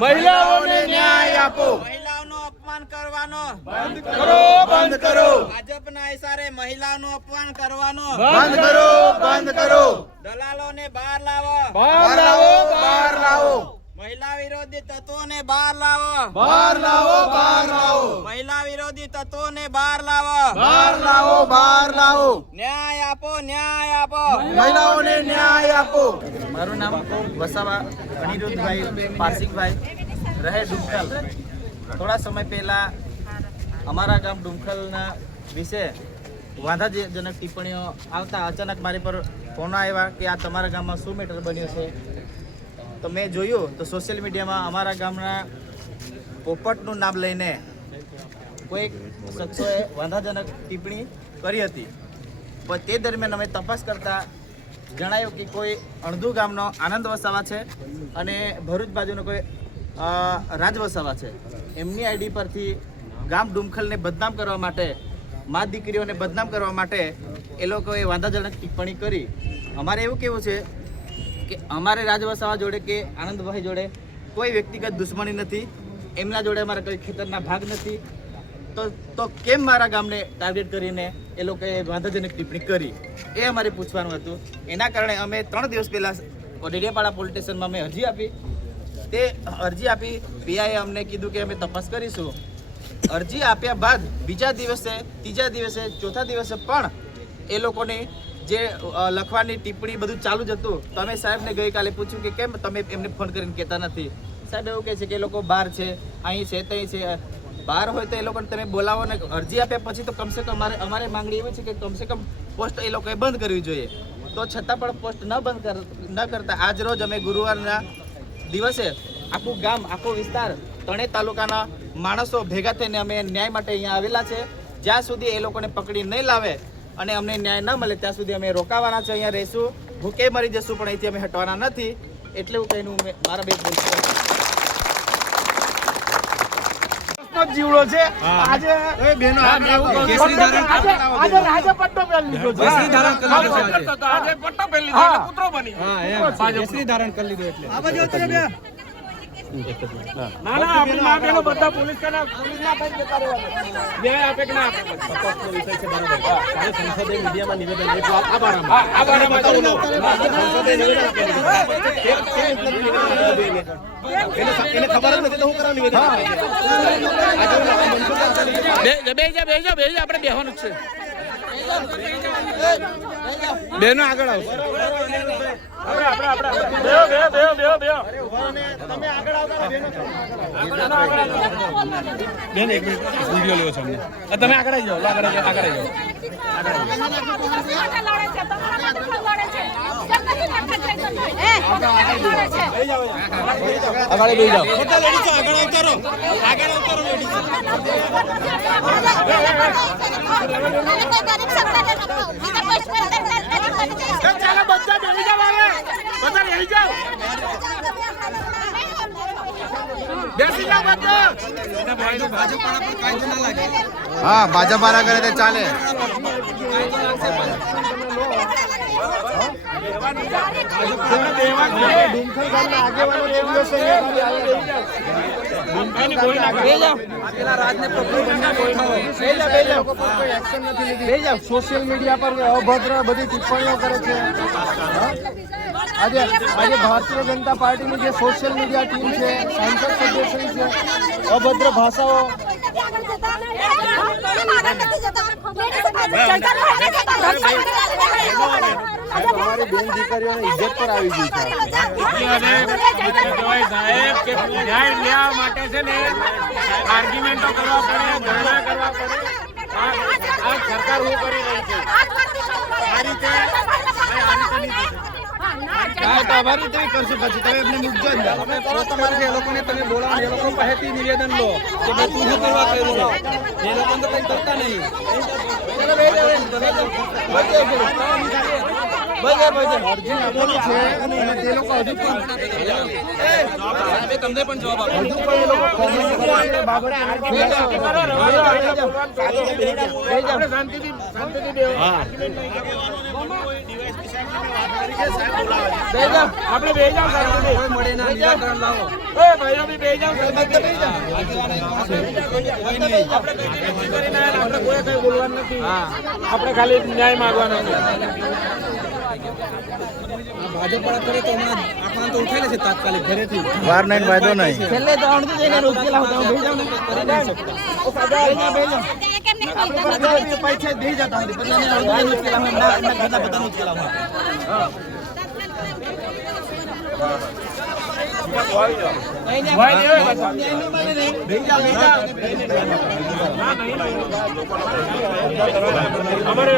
મહિલાઓને ન્યાય આપો. મહિલાઓનું અપમાન કરવાનો બંધ કરો, બંધ કરો, ભાજપના ઇશારે મહિલાઓનું અપમાન કરવાનો બંધ કરો, બંધ કરો. દલાલોને બહાર લાવો. બહાર લાવો, બહાર લાવો, મહિલા વિરોધી તત્વોને બહાર લાવો. બહાર લાવો, બહાર લાવો, મહિલા વિરોધી તત્વોને બહાર લાવો. બહાર લાવો, બહાર લાવો. ન્યાય આપો, ન્યાય આપો. મહિલાઓને ન્યાય આપો. મારું નામ વસાવા અનિરુદ્ધભાઈ પારસિકભાઈ રહે ડુમખલ. થોડા સમય પહેલા અમારા ગામ ડુમખલના વિશે વાંધાજનક ટિપ્પણીઓ આવતા અચાનક મારી પર ફોન આવ્યા કે આ તમારા ગામમાં શું મેટર બન્યું છે. તો મેં જોયું તો સોશિયલ મીડિયામાં અમારા ગામના પોપટનું નામ લઈને કોઈક શખ્સોએ વાંધાજનક ટિપ્પણી કરી હતી. પણ તે દરમિયાન અમે તપાસ કરતા જણાયું કે કોઈ અણધુ ગામનો આનંદ વસાવા છે અને ભરૂચ બાજુનો કોઈ રાજ વસાવા છે. એમની આઈડી પરથી ગામ ડુમખલને બદનામ કરવા માટે, મા દીકરીઓને બદનામ કરવા માટે એ લોકોએ વાંધાજનક ટિપ્પણી કરી. અમારે એવું કહેવું છે કે અમારે રાજ વસાવા જોડે કે આનંદભાઈ જોડે કોઈ વ્યક્તિગત દુશ્મની નથી. એમના જોડે અમારા કોઈ ખેતરના ભાગ નથી. તો કેમ મારા ગામને ટાર્ગેટ કરીને એ લોકોએ વાંધાજનક ટિપ્પણી કરી, એ અમારે પૂછવાનું હતું. એના કારણે અમે 3 દિવસ પહેલાં ડેડિયાપાડા પોલીસ સ્ટેશનમાં અમે અરજી આપી. તે અરજી આપી પીઆઈએ અમને કીધું કે અમે તપાસ કરીશું. અરજી આપ્યા બાદ બીજા દિવસે, ત્રીજા દિવસે, ચોથા દિવસે પણ એ લોકોની જે લખવાની ટિપ્પણી બધું ચાલુ જ હતું. તો અમે સાહેબને ગઈકાલે પૂછ્યું કે કેમ તમે એમને ફોન કરીને કહેતા નથી. સાહેબ એવું કહે છે કે એ લોકો બહાર છે, અહીં છે, ત્યાં છે. બહાર હોય તો એ લોકોને તમે બોલાવો ને. અરજી આપ્યા પછી તો કમસે કમ અમારે માંગણી એવી છે કે કમસે કમ પોસ્ટ એ લોકોએ બંધ કરવી જોઈએ. તો છતાં પણ પોસ્ટ ન કરતા આજ રોજ અમે ગુરુવારના દિવસે આખું ગામ, આખો વિસ્તાર, 3 તાલુકાના માણસો ભેગા થઈને અમે ન્યાય માટે અહીંયા આવેલા છે. જ્યાં સુધી એ લોકોને પકડી નહીં લાવે અને અમને ન્યાય ન મળે ત્યાં સુધી અમે રોકાવાના છે. અહીંયા રહીશું, ભૂખે મરી જશું, પણ અહીંથી અમે હટવાના નથી. એટલે હું કહીને મારા બે જીવડો છે. આજે બહેનો આજે પટ્ટો પહેરી લીધો છે. આજે પટ્ટો પહેરી લીધો એટલે કૂતરો બની. કેસરી ધારણ કરી લીધો એટલે ના આપણી માં બેનો બધા પોલીસના ભાઈ જતા રહેવાના. બે આપે કે ના આપે તપાસનો વિષય છે. બરાબર. કાલે સંસદે મીડિયામાં નિવેદન આપ્યું. આ બારામાં સંસદે નિવેદન આપ્યું. એને ખબર જ નથી તો હું કરાવ નિવેદન. બેજા આપણે બેહવાનું જ છે. બેનો આગળ આવશે. તમે આગળ આવતા બેન એક મિનિટ વિડિયો લેવો છો અમને. તમે આગળ આવી જાઓ. આગળ આવી જાઓ. આગળ બેસી જાઓ. બધા લેડીઝો આગળ ઉતારો. આગળ ઉતારો લેડીઝો. ચાલો બધા બેસી જાઓ. બધા બેસી જાઓ. બેસી જાઓ બધા. ભાજપવાળા પર કાયદો ના લાગે. હા, ભાજપવાળા કરે તો ચાલે. સોશિયલ મીડિયા પર અભદ્ર બધી ટિપ્પણીઓ કરે છે. આજે ભારતીય જનતા પાર્ટીની જે સોશિયલ મીડિયા ટીમ છે, સાંસદ સદસ્યશ્રી છે, અભદ્ર ભાષાઓ તમારી બેન દીકરીઓની ઇજ્જત પર આવી ગઈ છે. ન્યાય લેવા માટે છે ને આર્ગ્યુમેન્ટો કરવા પડે, ધરણા કરવા પડે. આ સરકાર શું કરી રહી છે? આ રીતે તમારી રીતે કરશું. પછી તમે એમને મૂકજો જ. તમે કરો તમારે એ લોકોને તમે બોલાવો. એ લોકો પાસેથી નિવેદન લો કે ભાઈ તું શું કરવા કર્યું છે. એ લોકો તો કંઈ કરતા નહીં. તમને પણ જવાબ આપો. બે જાઓ, આપણે બે જાઓ શાંતિથી. એ ભાઈઓ બી બે જાઓ શાંતિથી. આપણે કંઈ નક્કી કરીને આયા, આપણે કોઈ કંઈ બોલવાનું નથી. આપણે ખાલી ન્યાય માંગવાનો છે. વાર નહીં વાયદો નહીં ભાઈ નહીં હોય પાછા. ના, નહીં. અમારે